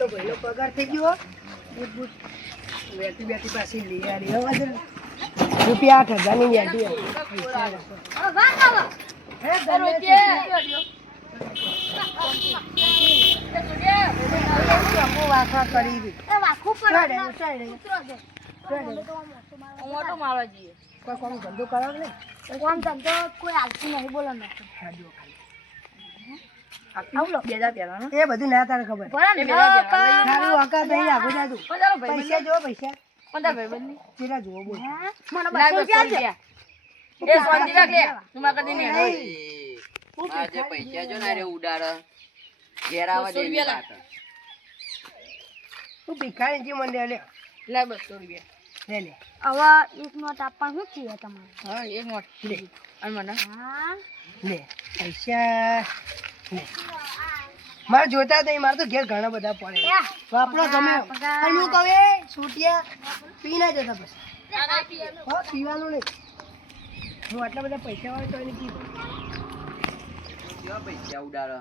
તો ભાઈનો પગાર થઈ ગયો બૂટ બૂટ બેઠી બેઠી પાછી લઈ આવી હવે રૂપિયા 8,000 ની બેઠી વાખવા કરી મોટો મારવા જઈએ કોઈ કોમ ધંધો કરો ને કોમ ધંધો કોઈ આવતું નહીં બોલો ને એ બધું ના તારે ખબર તારું વાકા દઈ આગળ જાતું પૈસા જો પૈસા કેટલા જોવો બોલ આજે પૈસા જો ના રે ઉડાડ ઘેરાવા દેવી વાત તું ભિખારી જી મને લે લે 200 રૂપિયા લે લે હવે એક નોટ આપવાનું શું છે તમારે હા એક નોટ લે હા લે પૈસા લે મારે જોતા નહીં મારે તો ઘેર ઘણા બધા પડે વાપરો તમે અને હું કહું એ છૂટિયા પી ના જતા પછી હા પીવાનું નહીં હું આટલા બધા પૈસા વાળો તો એને પીવું કેવા પૈસા ઉડાડ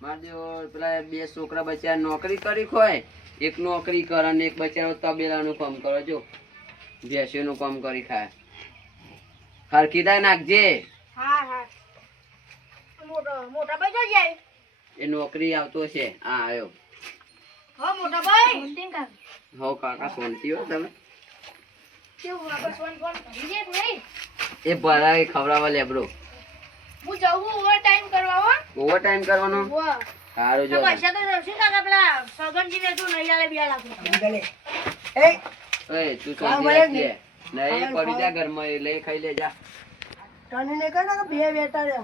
માર દેવો પેલા બે છોકરા બચ્ચા નોકરી કરી ખોય એક નોકરી કરે અને એક બચારો તબેલાનું કામ કરો જો ભેંસીનું કામ કરી ખાય હરખીતા નાખજે હા મોટા ભાઈ જાય એ નોકરી આવતો છે આ આવ્યો હા મોટા ભાઈ હો કાકા શાંતિ હો તમે કેવું આપણે ફોન કરી દે નહીં એ ભરાય ખવડાવવા લેબરો હું જાઉં ઓવર ટાઈમ કરવા હો ઓવર ટાઈમ કરવાનો વાહ સારું જો પૈસા તો શું કાકા પેલા સગનજી ને તું નહીં આલે 2 લાખ ગલે એ એ તું શાંતિ રાખજે નહીં પડી જા ઘરમાં એ લઈ ખાઈ લે જા તને ને કહે કે બે બેટા રે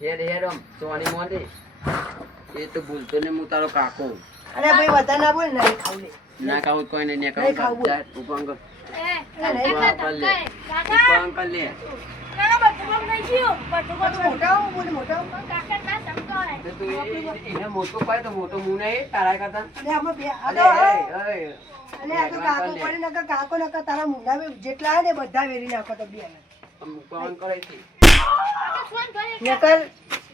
હેર હેરમ સોની મોની એ તો ભૂલતો ને હું તારો કાકો અરે ભાઈ બધા ના બોલ ના ખાવ લે ના ખાવું કોઈ ને નહીં ખાવું ખાવું. જા ઉપંગ એ કાકા લે ઉપંગ લે કાકા બધું નહીં ગયો બધું મોટા બોલ મોટા કાકા ના સમજાય તો તું એને મોટો પાય તો મોટો મું નહીં તારા કરતા અરે આમાં બે આ અરે તો એ અને આ તો કાકો પડે નકર કાકો નકર તારા મુંડા બે જેટલા હે ને બધા વેરી નાખો તો બે ઉપંગ કરે છે કાકા ફોન કરે નકર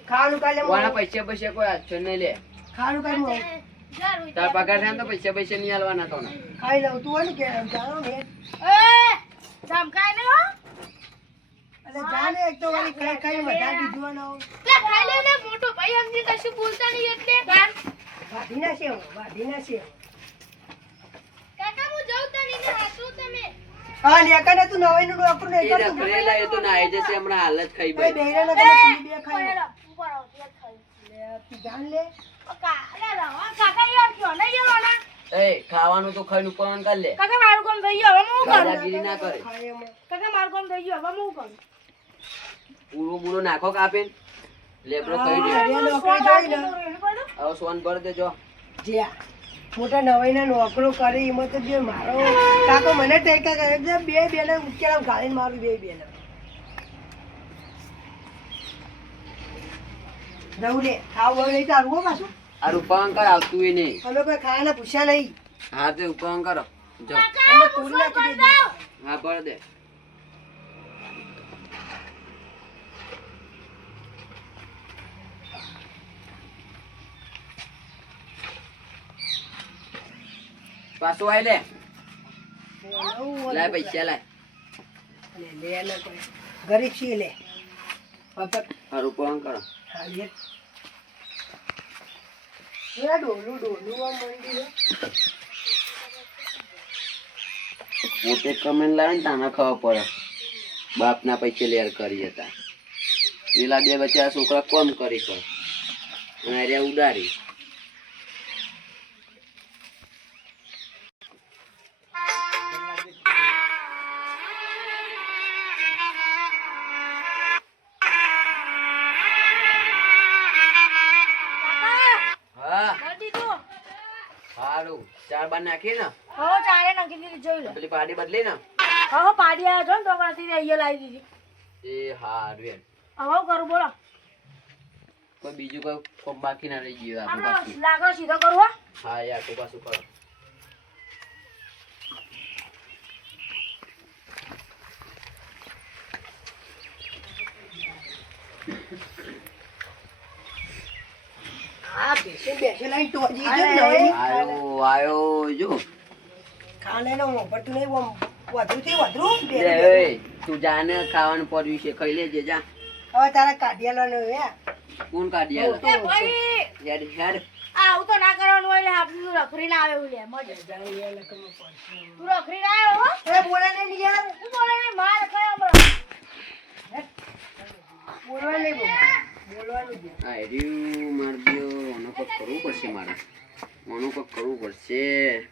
ખાવાનું કાલે વાના પૈસા પૈસા કોઈ હાથ નહીં લે ખાવાનું કાલે તાર પગાર થાય ને તો પૈસા પૈસા નહીં આલવાના તો ખાઈ લઉં તું હોય ને કે જાણો ને એ ધમકાય ને હો એટલે જાને એક તો વાળી ખાઈ ખાઈ બધા દીધવાનો લે ખાઈ લે ને મોટો ભાઈ અમને કશું બોલતા નહીં એટલે વાઢી ના છે કાકા હું જાઉં તને ને હાથું તમે હા લેકને તું નવાઈ નું ડોક્ટર ને એ રખડેલા એ તો નાઈ જશે હમણાં હાલ જ ખાઈ ભાઈ ભાઈ બેરા ના તમે બે ખાઈ ઉપર આવો તે ખાઈ લે તું જાણ લે કાકા યાર ક્યો નહીં જવાના એ ખાવાનું તો ખાઈને ઉપંગ કર લે કાકા મારું કામ થઈ ગયું હવે હું કરું દાદાગીરી ના કરે ખાઈ એમાં કાકા મારું કામ થઈ ગયું હવે હું કરું પૂરો પૂરો નાખો કાપે લેબરો ખાઈ દે અરે નોકરી જોઈ ને હવે સોન ભર દેજો જ્યાં મોટા નવાઈ ના નોકરો કરે એમાં તો જે મારો કાકો મને ટેકા કરે છે બે બેને ઉકેલા ગાળીને મારું બે બેને રહું લે ખાવું નહીં તારું હો પાછું આ ઉપંગ કર આવતું એ નહીં અમે કોઈ ખાવાના પૂછ્યા નહીં હા તે ઉપંગ કરો જો અમે તોડી નાખી દીધું હા ભર દે પાછું આય લે લાય પૈસા લાય લે લે કોઈ ગરીબ છીએ લે બાપા હારું ઉપંગ કરો હા લે ડોલું આ મંડી પોતે કમેન્ટ લાવે ને તાને ખબર પડે બાપના પૈસે લેર કરી હતા પેલા બે બચ્ચા છોકરા કોમ કરી કર અને અરે ઉડાડી હા કરી દીધું સારું ચાર બાર નાખી ને હો ચારે નાખી દીધી જોઈ લે પેલી પાડી બદલી ને હો પાડી આવ્યો છો ને તો પાછી અહીંયા લાવી દીધી એ હારું એમ હવે હું કરું બોલો કોઈ બીજું કોઈ કોમ બાકી ના રહી ગયું આપણે આનો બાકી લાકડો સીધો કરું હો હા યાર કોઈ પાછું કરો આ બેસે લઈને ટોજી ગયો ને આયો આયો જો ખાને નો મોપટું નહીં વધુ થી વધુ લે તું જાને ખાવાનું પડ્યું છે ખાઈ લેજે જા હવે તારા કાઢિયાલો હે કોણ કાઢી આલે એ ભાઈ હેડ હેડ આવું તો ના કરવાનું હોય લે આપણું રખડી ના આવે લે મજા જાય એ લકમ પડશે તું રખડી ના આવ્યો હો એ બોલે નહીં યાર તું બોલે ને માર કયો હમણાં બોલવા નહીં બોલવાનું છે આ હેડ્યું માર દ્યો ઓનો કોક કરવું પડશે મારે ઓનો કોક કરવું પડશે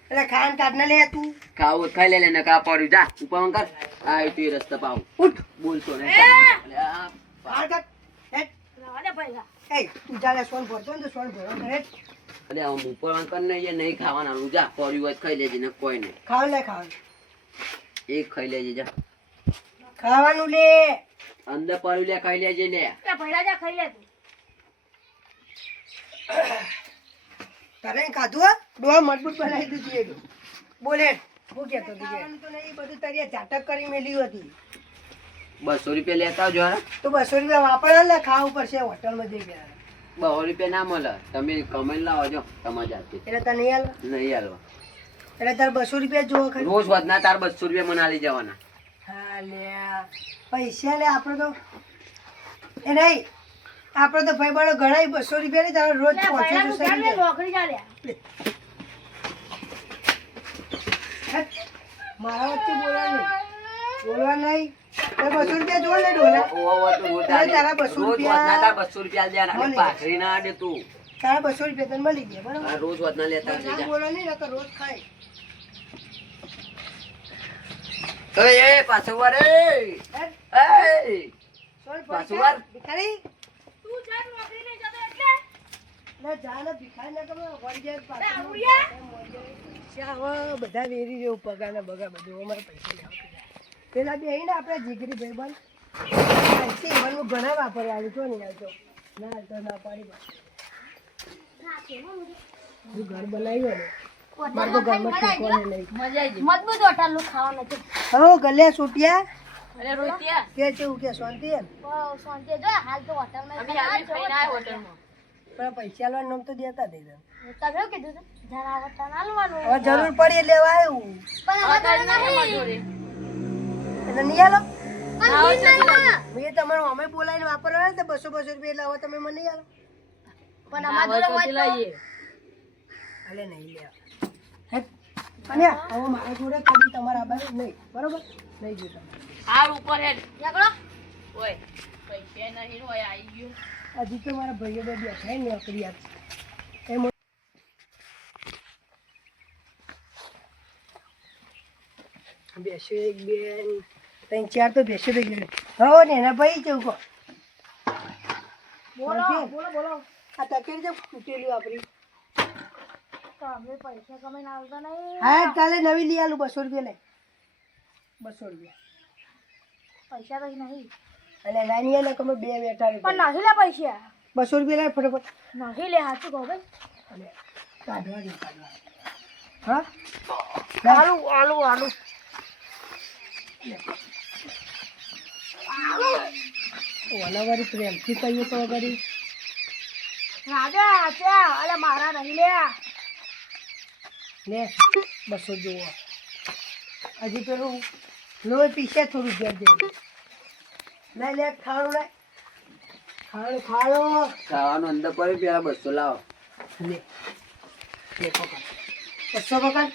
એટલે ખાન કાઢને લે તું ખાવું ખાઈ લે ને કા પડ્યું જા ઉપર કર આ તું એ રસ્તા પાવ ઉઠ બોલતો ને ખાન કાઢ હેટ રવા દે પૈસા એ તું જાલે સોન ભરતો ને તો સોન ભરો કરે અરે આમ ઉપર કર ને એ નહીં ખાવાના જા પડ્યું હોય ખાઈ લેજે ને કોઈ નહીં ખાવ લે ખાવ એક ખાઈ લેજે જા ખાવાનું લે અંદર પડ્યું લે ખાઈ લેજે લે એ ભૈડા જા ખાઈ લે તું તારે ખાધું ડોહા મજબૂત બનાવી દીધી એ બોલે હું કહેતો હતો કે તો નહીં બધું તારી ઝાટક કરી મેલ્યું હતી 200 રૂપિયા લેતા આવજો હારા તો 200 રૂપિયા વાપરવા ને ખાવું પડશે હોટલમાં જઈ ગયા 200 રૂપિયા ના મળે તમે કમેન્ટ લાવો છો તમારા જાતે એટલે તને નહીં હાલ નહીં હાલવા એટલે તારે 200 રૂપિયા જોવો ખરી રોજ વધના તાર 200 રૂપિયા મને આલી જવાના હા લે પૈસા લે આપણે તો એ નહીં આપણે તો ભાઈ બાળો ઘણા 200 રૂપિયા નહીં તારે રોજ લે ભૈડા નું કેમ ને નોકરી જા લે મારા વચ્ચે બોલવા નહીં તો 200 રૂપિયા જોડ લે ડોલા ઓવા તો રોજ તારે તારા 200 રોજ રૂપિયા વધના તાર 200 રૂપિયા આલી દેવાના પાઘડી ના આડે તું તારા 200 રૂપિયા તને મળી ગયા બરાબર આ રોજ વધના લેતા આવજે ના જા બોલો નહીં નકર રોજ ખાય એ પાછો વાર એ સોળ પાછું વાર. ભિખારી તું જા નોકરી નહીં જતો એટલે ના જા ને ભિખારી ના તમે વળી જાય એ પાછું આવડિયા હવે બધા વેરી જેવું પગાર ને બગા બધું અમારે પૈસા લેવા પેલા બે આવીને આપણે જીગરી ભાઈબંધ ઈવન ઘણા વાપરે આવી તો નહીં આવતો ના તો ના પાડી હું ઘર બનાવ્યું ને મારે તો ઘરમાં ઠેકવાનું નહીં મજા આવી મજબૂત હોટલ નું ખાવાનું છે હો ગલ્યા છૂટ્યા અરે રોટિયા કે કેવું કે શાંતિ એમ બહુ શાંતિ જો હાલ તો હોટલ માં અમે ખાઈને આયા હોટલ માં પણ પૈસા લેવાનું નામ તો દેતા દઈ દે તમે કીધું તું જરા હોટલ આલવાનું હવે જરૂર પડી એટલે લેવા આવ્યું પણ અમારે નહીં એટલે નહીં આલો પણ મેં તમારું અમે બોલાવીને વાપરવા ને તો 200 રૂપિયા એટલે હવે તમે મને નહીં આલો પણ અમારે જોડે હોય તો અલે નહીં લે અને હવે મારા જોડે કદી તમારા આબાદ નહીં બરોબર નહીં જોતા હાર ઉપર હેડ નીકળો ઓય પૈસા નહીં હોય આવી ગયો હજી તો મારા ભાઈઓ બે બેઠા ને નોકરી આપી એમ બેસો એક બે ત્રણ ચાર તો બેસો તો ગયો હો ને એના ભાઈ કેવું કહો બોલો શાંતિ? બોલો બોલો આ તકેડી તો તૂટેલી વાપરી તો અમે પૈસા કમાઈને આવતા નહીં હા કાલે નવી લઈ આલું 200 રૂપિયા લઈ 200 રૂપિયા પૈસા તો નહીં અને નાની ને તમે બે બેઠા રહે પણ નહીં લે પૈસા 200 રૂપિયા લાય ફટાફટ નહીં લે સાચું કહો ભાઈ અને કાઢવા દે હા આલુ આલુ આલુ વાલાવારી પ્રેમથી કહીએ તો વગરી રાજા આચા અલે મારા નહીં લે લે 200 જોવો હજી પેલું લોહી પીસે થોડું ઘેર દે લે લે ખાણું લે ખાણું ખાવાનું અંદર પડ્યું પેલા 200 લાવો લે લે પકડ 200 પકડ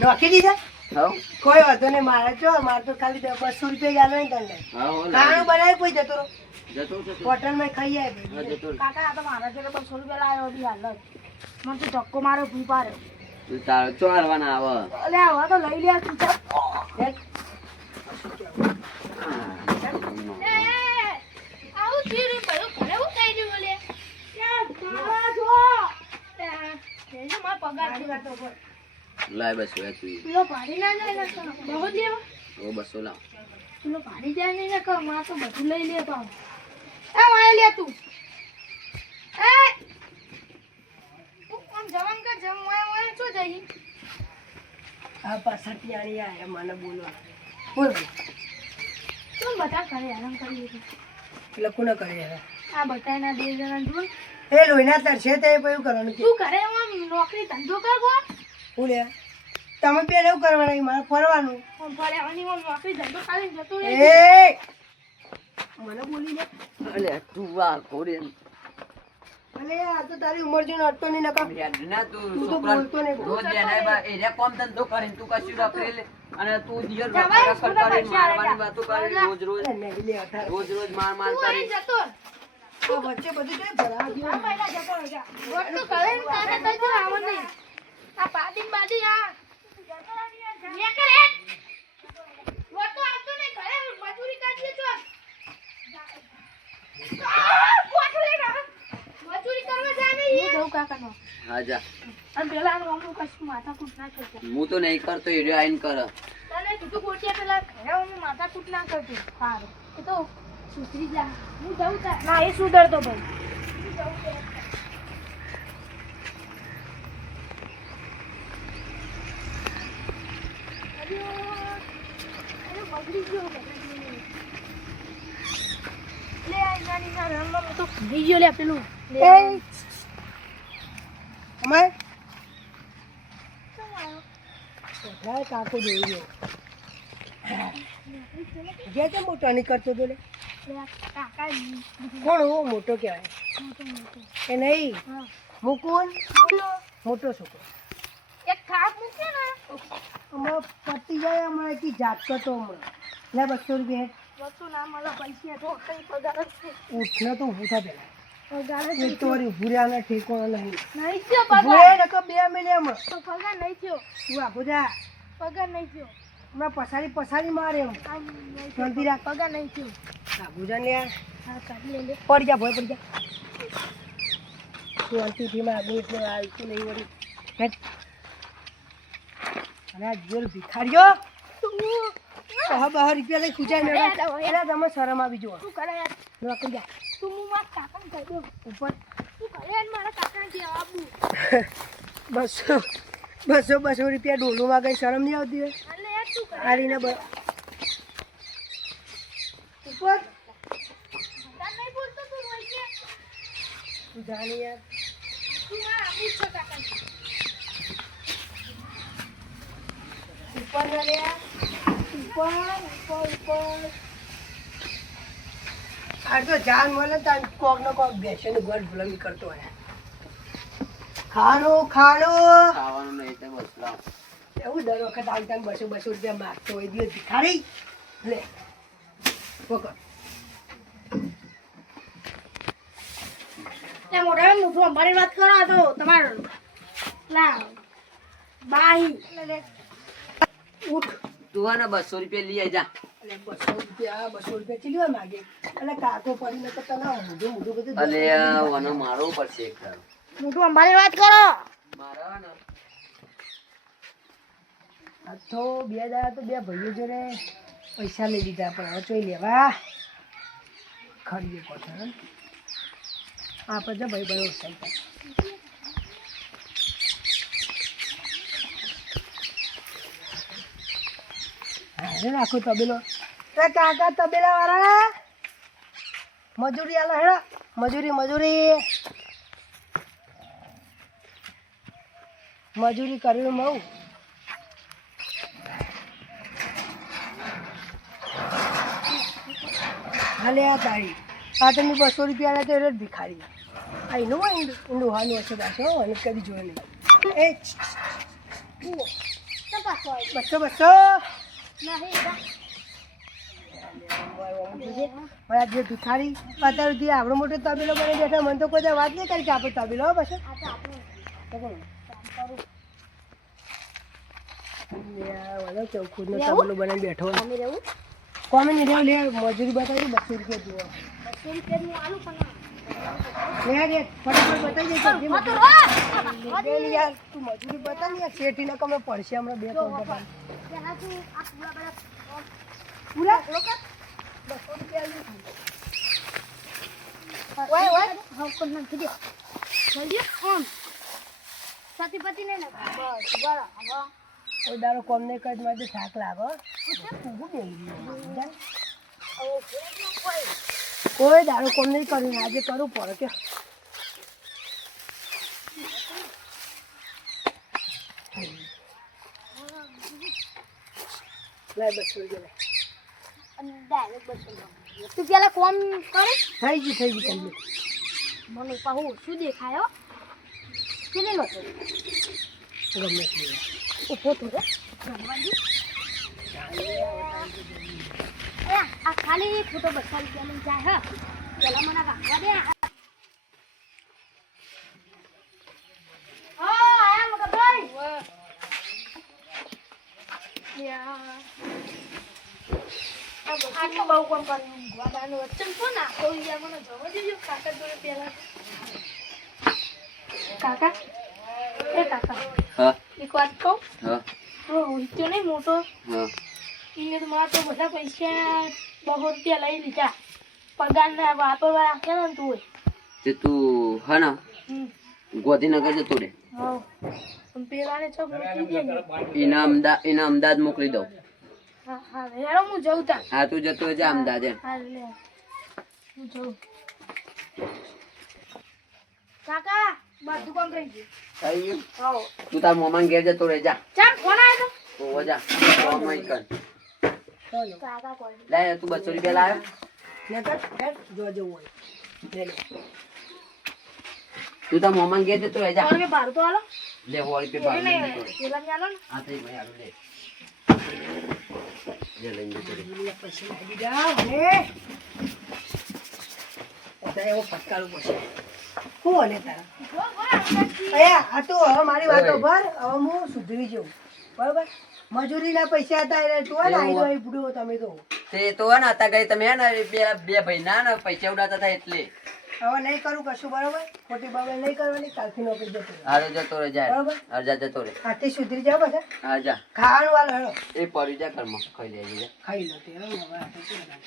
નાખી દીધા હાઉ કોઈ વાંધો નહીં મારે જો મારે તો ખાલી 200 રૂપિયા જ આલો ને તને હાઉ ખાણું બનાવી કોઈ જતો રહો જતો હોટલમાં ખાઈ આવે હા જતો કાકા આ તો મારા જોડે 200 રૂપિયા લાવ્યો બી હાલ જ મને તો ધક્કો માર્યો ભૂ પાડ્યો તું તારો ચો હાલવાના આવે અલે હવે તો લઈ લે તું ચાલ આવું ચીરી પડ્યું ઘરે હું થઈ ગયું બોલે ત્યાં તારા જો તે માર પગાર થી વાતો કર લાય બસ હવે તું પેલો ભાડી ના જાય ને બહુ લેવા ઓ 200 લાવ પેલો ભાડી જાય નહીં ને કર માં તો બધું લઈ લે તો એ વાય લે તું એ તું આમ જવાન કર જમ વાય શું જઈ આ પાછા ટિયાળી આયા મને બોલવા બોલ તું બધા કરે આરામ કરી એટલે કોને કરે હવે આ બધાના 2 જણા જુઓ એ લોહીના તરશે તે પછી કરવાનું કે તું ઘરે આમ નોકરી ધંધો કરવો હું લે તમે બે એવું કરવાનું મારે ફરવાનું આમ ફરવાની આમ નોકરી ધંધો કરીને જતો રહે એ મને બોલી લે અલે તું વા કોરે અલે આ તો તારી ઉંમર જોઈને અટતો નહીં નકા ના તું તું તો છોકરા બોલતો નહીં. રોજ એના બા એરિયા કોમ ધંધો કરીને તું કશું રખડે લે અને તું દિયર જવાય, રખડ સ્કૂલે કરીને પૈસા મારવાની આલે વાતો જા. કરે રોજ રોજ અલે નહીં લે અઢાર રોજ માર તું અહીં કરી જતો આ વચ્ચે બધું જોઈ ભરાવા આ ગયું. પહેલા જતો રહે વોટ તો કરે ને તારે તઈ તો આવવાનું નહીં આ બાદી આ લે કરે વોટ તો આવતો નહીં ઘરે મજૂરી કાઢીએ તો મજૂરી કરવા જાય ને એ દઉં કાકાનો હા જા અને પેલા અમુક કશું માથાકૂટ ના કરતા હું તો નહીં કરતો એરિયો આઈને કર તને કીધું ગોટિયા પેલા ઘરે હું માથાકૂટ ના કરતી સારું એ તો સુધરી જા હું જઉં તા ના એ સુધરતો ભાઈ બગડી ગયો લે આ નાની ના રમવા તો ભૂલી ગયો લે પેલું એ અમાર ઓઢાય કાકો જોઈ ગયો જે તે મોટો નહીં કરતો તો લે કાકા કોણ હો મોટો કહેવાય એ નહીં હા મુકુંદ બોલો મોટો છોકરો એક ખાપ મૂકે ને હમણાં પતી જાય હમણાં એથી જાત કરતો હમણાં લે 200 રૂપિયા વસ્તુ ના મળે પૈસા તો કઈ પગાર જ છે ઉઠને તો ઊભું થા પેલા પગાર જ એક તો વળી ભૂર્યાના ઠેકોનો નહીં નહીં થયો પગાર ભૂરે નકો 2 મહિનામાં તો પગાર નહીં થયો તું આખો જા પગાર નહીં થયો હમણાં પસારી મારે એમ આમ નહીં શાંતિ થયો. રાખ. પગાર નહીં થયો આખો જા ને હા કાઢી લે પડી જા ભોય પડી જા શાંતિથી માગું એટલે આવતું નહીં વળી હેટ. અને આ જોર ભિખારીઓ 10 રૂપિયા લઈ પૂજા મેળવે એટલે તમે શરમ આવી જુઓ તું કરે યાર નોકરી જા તું હું મારા કાકાને કહી દઉં ઉપર તું કરે યાર મારા કાકાને ત્યાં આવું 200 રૂપિયા ડોલુમાં કઈ શરમ નહીં આવતી હોય એટલે યાર તું કરે આરીને ઉપર પગાર નહીં બોલતો તું રોઈ કે તું જાણી યાર તું મારા આપું છો કાકાને ઉપર ના લે ઉપર આ તો જાન મળે તાર કોક ને કોક બેસીને ગોળ ભૂલમી કરતો હોય ખાણું ખાવાનું નહીં તે બસ લાવ એવું દર વખત આવતા 200 રૂપિયા માગતો હોય દિવસ ભિખારી લે પકડ તે મોટા મોટું અમારી વાત કરો તો તમારો લા બાહી ઉઠ તું આને 200 રૂપિયા લઈ આઈ જા એટલે 200 રૂપિયા ચીલવા માગે એટલે કાકો પડી ને તો તને મોઢું બધું અલે વનો મારવો પડશે એક દાડો મોટું અમારી વાત કરો મારા ને આ તો 2 દાડા તો 2 ભાઈઓ જોડે પૈસા લઈ લીધા પણ હવે ચોઈ લેવા ખરીએ કોઠા આ પછી ભાઈ બરોબર સાહેબ અરે રાખો તબેલો એ કાકા તબેલા વાળા મજૂરી આલો હેડો મજૂરી કર્યું મઉ હાલે આ તારી આ તમે 200 રૂપિયા આલ્યા તો એટલે ભિખારી આ એનું હોય ઈંડુહાનું હશે પાછો અને કદી જોયે નહીં એ બસો મારા જે ભિખારી અત્યાર સુધી આપણો મોટો તબેલો બની બેઠા મને તો કોઈ વાત નહીં કરી કે આપણે તબેલો હો પાછો ચૌખુદનો તબેલો બનાવી બેઠો કોમે નહીં રહેવું લે મજૂરી બતાવી 200 રૂપિયા જુઓ લે ફટાફટ બતાવી દે યાર તું મજૂરી બતાવી યાર શેઠીને કમે પડશે હમણાં 2 ત્રણ પૂરા 200 રૂપિયા સતીપતિ ને બસ કોઈ દારો કોમ નહીં કરે મારે થાક લાગો ઊભું બેસી ગયું કોઈ દાડો કોમ નહીં કર્યું ને આજે કરવું પડે કે લાય 200 રૂપિયા તું પેલા કોમ કરે થઈ ગયું તમને મને પાહુ શું દેખાયો કેને લો ગમે તે ઉભો તો રે રમવાની આ ખાલી ફોટો બતાવી કે લઈ જાય હા પેલા મને રાખવા દે આયા મોટા ભાઈ આ તો બહુ કોમ કર્યું ગોડાનો વચન તો ના કોઈ યાર મને જવા દેજો કાકા જોડે પેલા કાકા એ કાકા હા એક વાત કહું હા રોહિત તો નહીં મોટો હા એને તો મારા તો બધા પૈસા 200 રૂપિયા લઈ લીધા પગારના વાપરવા રાખ્યા ને તું તે તું હા ના ગોધીનગર જતો રે હા પેલાને છો મોકલી દે ને એના અમદાવાદ મોકલી દઉં હા હા યાર હું જઉં તા હા તું જતો રહેજે અમદાવાદ એમ હા લે હું જઉં કાકા બધું કોણ કરી ગયું થઈ ગયું હા તું તાર મોમાં ઘેર જતો રહે જા ચાલ ફોન આવ્યો તો જા મોમાં કર તો કાકા કોણ લે તું 200 રૂપિયા લાવ્યો ને કર જો જવું હોય લે લે તું તાર મોમાં ઘેર જતો રહે જા કોણ કે બાર તો આલો લે 100 રૂપિયા પેલા બાર ને પેલા ને આલો ને હા થઈ ભાઈ આલું લે લે લઈને જતો રહે મને પૈસા લાગી જાવ ને અત્યારે એવો ફટકારું પડશે કોણ ને તારા અયા આ તો હવે મારી વાત ઓય. ખબર હવે હું સુધરી જઉં બરોબર મજૂરીના પૈસા હતા એટલે તું ને આઈ દો બુડો તમે તો તે તો હે ને હતા ગઈ તમે હે ને બે ભાઈ ના ને પૈસા ઉડાતા હતા એટલે હવે નહીં કરું કશું બરોબર ખોટી બાબત નહીં કરવાની કાલથી નોકરી જતો રહે. હારો જતો રહે જાય બરોબર. હા જા જતો રહે આથી સુધરી જાવ બધા હા જા ખાવાનું વાળો હેડો એ પડી જા ઘરમાં ખાઈ લેજે જા ખાઈ લો તે હવે હાથે શું બનાવે?